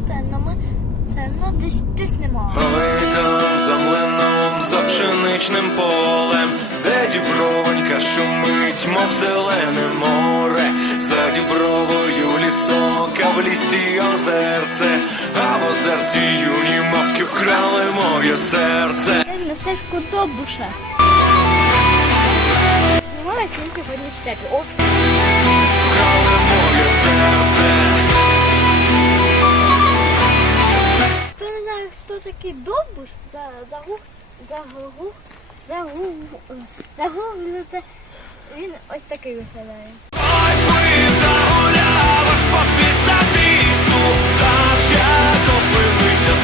працювати, але ми все одно ну, десь тиснемо. Летом за млином, за пшеничним полем, де дібронька шумить, мов зелене море, за дібровою лісок, а в лісі озерце, а в озерці юні мавки вкрали моє серце. Містечко Добуша. Знімалася я сьогодні в степі. Дмитрій Довбуш загув загув загув загуглите. Ну, він ось такий виглядає.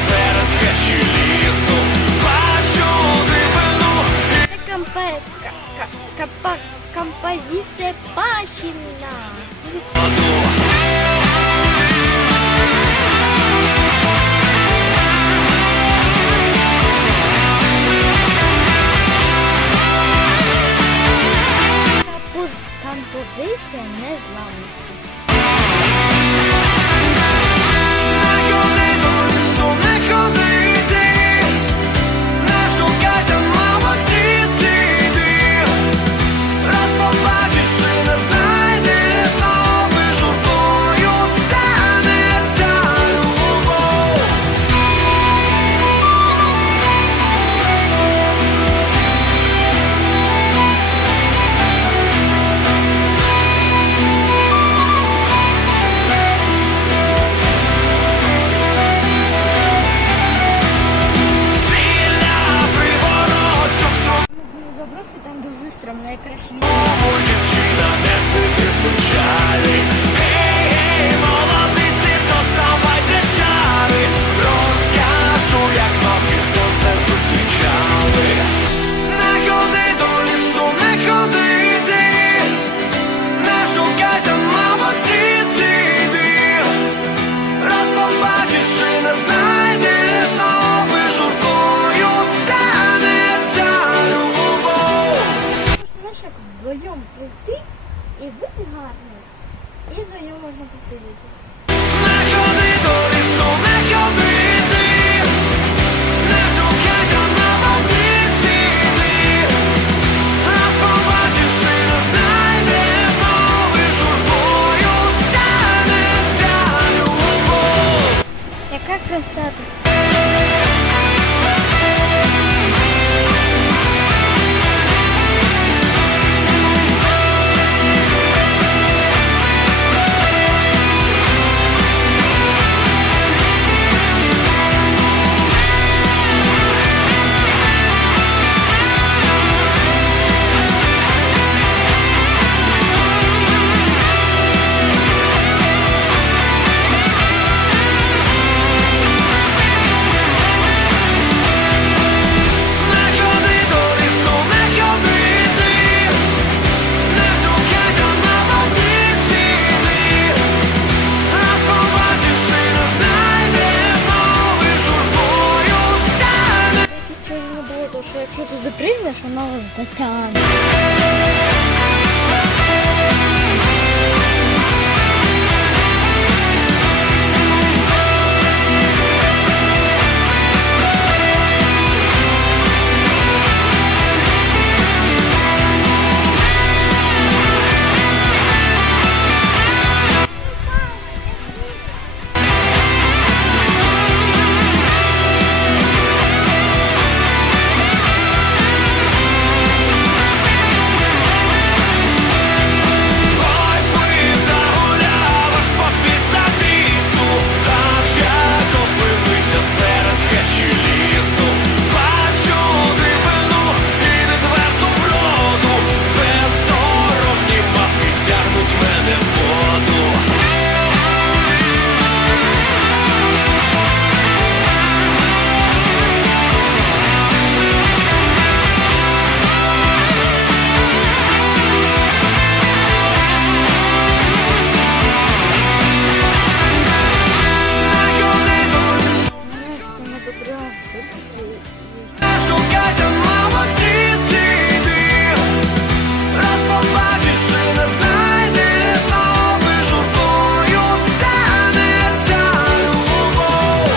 Серед хащі лісу бачу дивину Це компе... композиція пасівна. можна посидіти. Яка красота! Now is the time. Шукайте, мама, ті не знайдеш, знову журбою станеться любов.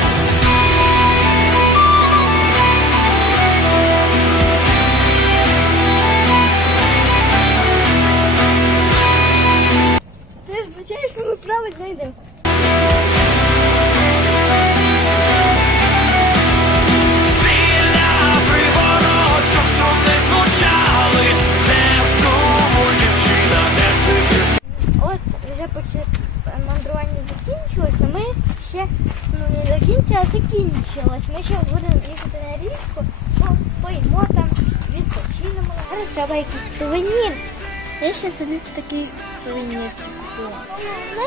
Ти ж знайдемо. Екскурсія закінчилась. Ми ще будемо їхати на річку, по- поїмо там, відпочинемо. Зараз треба якийсь сувенір. Я ще собі такий сувенірчик купила. Ну,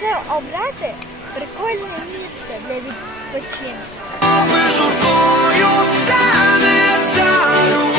це обрати прикольне місце для відпочинку. Журбою станеться любов.